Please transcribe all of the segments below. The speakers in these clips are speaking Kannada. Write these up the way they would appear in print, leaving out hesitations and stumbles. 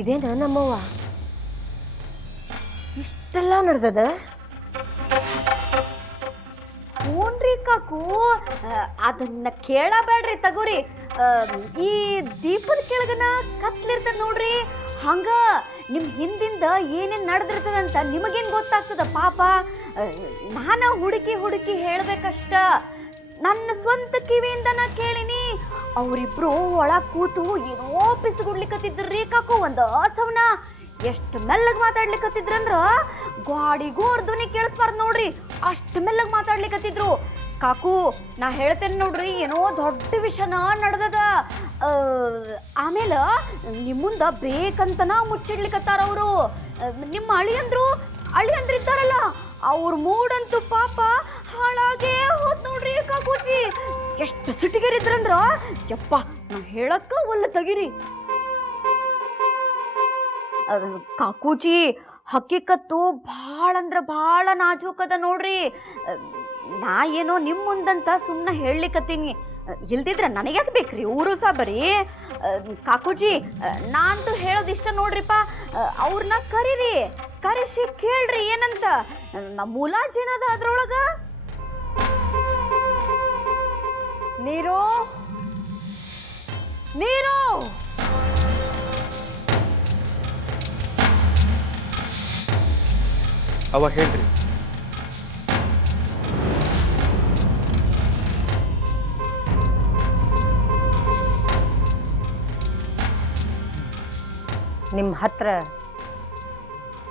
ಇದೇನ ನಮ್ಮವ್ವ ಇಷ್ಟೆಲ್ಲ ನಡೆದದ? ಹ್ಞೂನ್ರಿ ಕಾಕು, ಅದನ್ನ ಕೇಳಬೇಡ್ರಿ ತಗೋರಿ. ಈ ದೀಪದ ಕೆಳಗನ ಕತ್ಲಿರ್ತದ ನೋಡ್ರಿ, ಹಂಗ ನಿಮ್ಮ ಹಿಂದಿಂದ ಏನೇನು ನಡೆದಿರ್ತದಂತ ನಿಮಗೇನು ಗೊತ್ತಾಗ್ತದ ಪಾಪ. ನಾನು ಹುಡುಕಿ ಹುಡುಕಿ ಹೇಳ್ಬೇಕಷ್ಟ. ನನ್ನ ಸ್ವಂತ ಕಿವಿಯಿಂದ ನಾ ಕೇಳಿನಿ. ಅವರಿಬ್ರು ಒಳಗೆ ಕೂತು ಏನೋ ಪಿಸುಗುಡ್ಲಿಕ್ಕತ್ತಿದ್ರಿ ಕಾಕು. ಒಂದು ಸವನ ಎಷ್ಟು ಮೆಲ್ಲಗೆ ಮಾತಾಡ್ಲಿಕ್ಕತ್ತಿದ್ರಂದ್ರ ಗಾಡಿಗೂ ಅವ್ರ ಧ್ವನಿ ಕೇಳಿಸ್ಬಾರ್ದು ನೋಡ್ರಿ, ಅಷ್ಟು ಮೆಲ್ಲಗೆ ಮಾತಾಡ್ಲಿಕ್ಕತ್ತಿದ್ರು. ಕಾಕು ನಾ ಹೇಳ್ತೇನೆ ನೋಡ್ರಿ, ಏನೋ ದೊಡ್ಡ ವಿಷಯನ ನಡೆದದ. ಆಮೇಲೆ ನಿಮ್ಮ ಮುಂದೆ ಬೇಕಂತನ ಮುಚ್ಚಿಡ್ಲಿಕ್ಕತ್ತಾರ ಅವರು. ನಿಮ್ಮ ಅಳಿಯಂದ್ರು ಇದ್ದಾರಲ್ಲ, ಅವ್ರ ಮೂಡಂತೂ ಪಾಪ ಹಾಳಾಗೇ ಹೋತ್ ನೋಡ್ರಿ ಕಾಕೂಜಿ. ಎಷ್ಟು ಸಿಟಿಗೇರಿದ್ರಂದ್ರ ಯಪ್ಪ, ನಾ ಹೇಳಕ್ಕ ಒಲ್ಲ ತೆಗಿರಿ. ಕಾಕೂಜಿ ಹಕ್ಕಿಕತ್ತು ಭಾಳ ಅಂದ್ರೆ ಭಾಳ ನಾಜೂಕದ ನೋಡ್ರಿ. ನಾ ಏನೋ ನಿಮ್ಮ ಮುಂದಂತ ಸುಮ್ಮನೆ ಹೇಳಲಿಕ್ಕತ್ತೀನಿ, ಇಲ್ದಿದ್ರೆ ನನಗ್ಯಾಕೆ ಬೇಕ್ರಿ ಊರು ಸಹ ಬರೀ. ಕಾಕೂಜಿ ನಾ ಅಂತೂ ಹೇಳೋದಿಷ್ಟ ನೋಡ್ರಿಪ್ಪ, ಅವ್ರನ್ನ ಕರೀರಿ, ಕರೆಸಿ ಕೇಳ್ರಿ ಏನಂತ. ನಮ್ಮ ಮುಲಾಜ್ ಏನದ ಅದ್ರೊಳಗ? ನೀರು ನೀರು ಅವ ಹೇಳ್ರಿ. ನಿಮ್ಮ ಹತ್ರ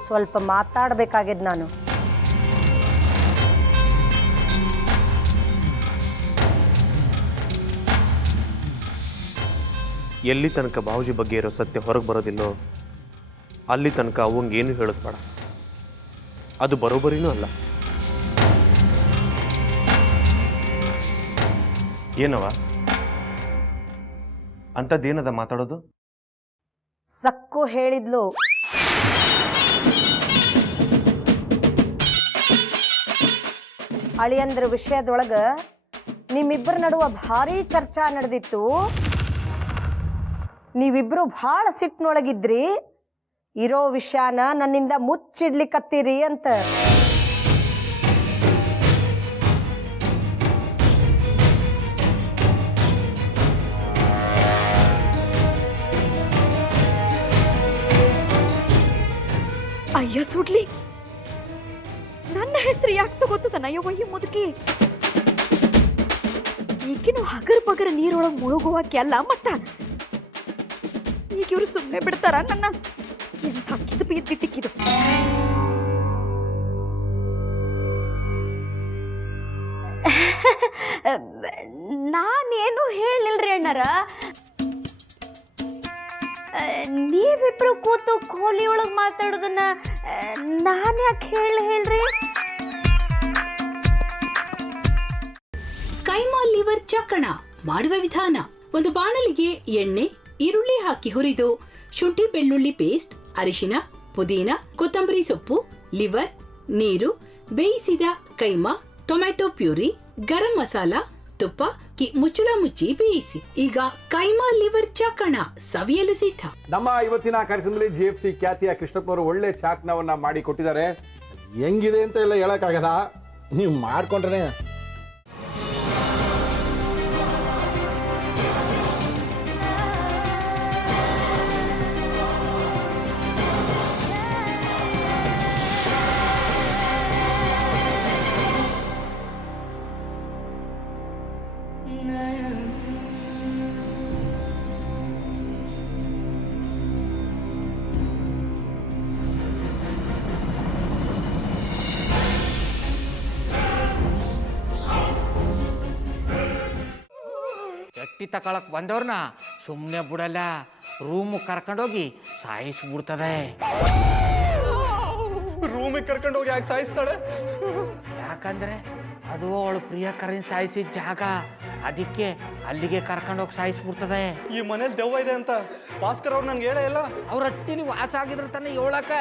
ಸ್ವಲ್ಪ ಮಾತಾಡಬೇಕಾಗಿದ್ದು ನಾನು. ಎಲ್ಲಿ ತನಕ ಬಾವುಜಿ ಬಗ್ಗೆ ಇರೋ ಸತ್ಯ ಹೊರಗೆ ಬರೋದಿಲ್ಲೋ ಅಲ್ಲಿ ತನಕ ಅವಂಗೆ ಏನು ಹೇಳೋದು ಬೇಡ. ಅದು ಬರೋಬರಿನೂ ಅಲ್ಲ. ಏನವ ಅಂಥದ್ದೇನದ ಮಾತಾಡೋದು? ಸಕ್ಕು ಹೇಳಿದ್ಲು, ಅಳಿಯಂದ್ರ ವಿಷಯದೊಳಗ ನಿಮ್ಮಿಬ್ಬರ ನಡುವ ಭಾರಿ ಚರ್ಚಾ ನಡೆದಿತ್ತು. ನೀವಿಬ್ರು ಭಾಳ ಸಿಟ್ಟಿನೊಳಗಿದ್ರಿ, ಇರೋ ವಿಷಯನ ನನ್ನಿಂದ ಮುಚ್ಚಿಡ್ಲಿಕ್ಕತ್ತೀರಿ ಅಂತ. ಅಯ್ಯ ಸುಡ್ಲಿ, ನನ್ನ ಹೆಸರು ಯಾಕೆ ತಗೋತದನ ವಯ್ಯ ಮುದುಕಿ. ಈಗಿನ ಹಗರ್ ಬಗರ ನೀರೊಳಗೆ ಮುಳುಗುವಾಕೆ ಅಲ್ಲ ಮತ್ತ. ಈಗ ಇವ್ರು ಸುಮ್ಮನೆ ಬಿಡ್ತಾರ ನನ್ನ? ಎಂತ ಹಾಕಿದ್ದು ಬೀದ್ದಿಟ್ಟಿಕ್ಕಿದು. ನಾನೇನು ಹೇಳಿಲ್ರಿ ಅಣ್ಣರ. ನೀವಿಬ್ರು ಕೂತು ಕೋಲಿಯೊಳಗೆ ಮಾತಾಡೋದನ್ನ ನಾನು ಯಾಕೆ ಹೇಳ್ರಿ? ಕೈಮಾ ಲಿವರ್ ಚಕ್ಕಣ ಮಾಡುವ ವಿಧಾನ: ಒಂದು ಬಾಣಲಿಗೆ ಎಣ್ಣೆ, ಈರುಳ್ಳಿ ಹಾಕಿ ಹುರಿದು ಶುಂಠಿ ಬೆಳ್ಳುಳ್ಳಿ ಪೇಸ್ಟ್, ಅರಿಶಿನ, ಪುದೀನ, ಕೊತ್ತಂಬರಿ ಸೊಪ್ಪು, ಲಿವರ್, ನೀರು, ಬೇಯಿಸಿದ ಕೈಮಾ, ಟೊಮ್ಯಾಟೊ ಪ್ಯೂರಿ, ಗರಂ ಮಸಾಲ, ತುಪ್ಪ ಮುಚ್ಚಳ ಮುಚ್ಚಿ ಬೇಯಿಸಿ. ಈಗ ಕೈಮಾ ಲಿವರ್ ಚಾಕಣ ಸವಿಯಲು ಸಿದ್ಧ. ನಮ್ಮ ಇವತ್ತಿನ ಕಾರ್ಯಕ್ರಮದಲ್ಲಿ GFC ಖ್ಯಾತಿಯ ಕೃಷ್ಣಪ್ಪನವರು ಒಳ್ಳೆ ಚಾಕ್ನವನ್ನ ಮಾಡಿ ಕೊಟ್ಟಿದ್ದಾರೆ. ಹೆಂಗಿದೆ ಅಂತ ಎಲ್ಲ ಹೇಳಕ್ಕಾಗಲ್ಲ, ನೀವು ಮಾಡ್ಕೊಂಡ್ರೆ. ಎಟ್ಟಿ ತಕೊಳಕ್ ಬಂದವ್ರನ್ನ ಸುಮ್ಮನೆ ಬಿಡಲ್ಲ, ರೂಮ್ ಕರ್ಕೊಂಡೋಗಿ ಸಾಯಿಸ್ಬಿಡ್ತದೆ. ರೂಮಿಗೆ ಕರ್ಕೊಂಡೋಗಿ ಯಾಕೆ ಸಾಯಿಸ್ತಾಳೆ? ಯಾಕಂದ್ರೆ ಅದು ಅವಳು ಪ್ರಿಯಕರನ್ ಸಾಯಿಸಿದ ಜಾಗ, ಅದಕ್ಕೆ ಅಲ್ಲಿಗೆ ಕರ್ಕೊಂಡೋಗಿ ಸಾಯಿಸ್ಬಿಡ್ತದೆ. ಈ ಮನೇಲಿ ದೆವ್ವ ಇದೆ ಅಂತ ಭಾಸ್ಕರ್ ಅವ್ರು ನನ್ಗೆ ಹೇಳೇ ಇಲ್ಲ. ಅವ್ರ ಹಟ್ಟಿಲಿ ವಾಸ ಆಗಿದ್ರ ತಾನೆ ಹೇಳಕ.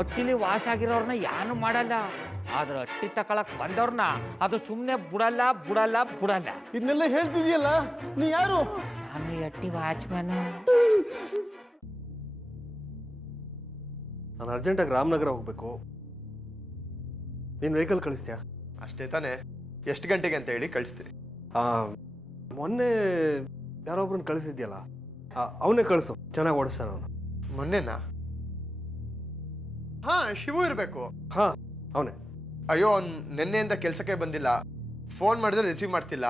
ಹಟ್ಟಿಲಿ ವಾಸ ಆಗಿರೋರ್ನ ಏನು ಮಾಡಲ್ಲ, ಆದ್ರೆ ಹಟ್ಟಿ ತಕೊಳಕ್ ಬಂದವ್ರನ್ನ ಅದು ಸುಮ್ಮನೆ ಬಿಡಲ್ಲ ಬಿಡಲ್ಲ ಬಿಡಲ್ಲ. ಇದನ್ನೆಲ್ಲ ಹೇಳ್ತಿದ್ಯಲ್ಲ, ನೀ ಯಾರು? ನಾನು ಹಟ್ಟಿ ವಾಚ್ಮ್ಯಾನು. ನಾನು ಅರ್ಜೆಂಟಾಗಿ ರಾಮನಗರ ಹೋಗಬೇಕು. ನೀನು ವೆಹಿಕಲ್ ಕಳಿಸ್ತೀಯಾ? ಅಷ್ಟೇ ತಾನೇ, ಎಷ್ಟು ಗಂಟೆಗೆ ಅಂತ ಹೇಳಿ ಕಳಿಸ್ತೀನಿ. ಮೊನ್ನೆ ಯಾರೊಬ್ರನ್ನ ಕಳಿಸಿದ್ಯಲ್ಲ, ಅವನೇ ಕಳಿಸು, ಚೆನ್ನಾಗಿ ಓಡಿಸ್ತಾನೆ ಅವನು. ಮೊನ್ನೆನಾ? ಹಾ, ಶಿವು ಇರಬೇಕು. ಹಾಂ, ಅವನೇ. ಅಯ್ಯೋ, ಅವ್ನು ನಿನ್ನೆಯಿಂದ ಕೆಲಸಕ್ಕೆ ಬಂದಿಲ್ಲ. ಫೋನ್ ಮಾಡಿದ್ರೆ ರಿಸೀವ್ ಮಾಡ್ತಿಲ್ಲ.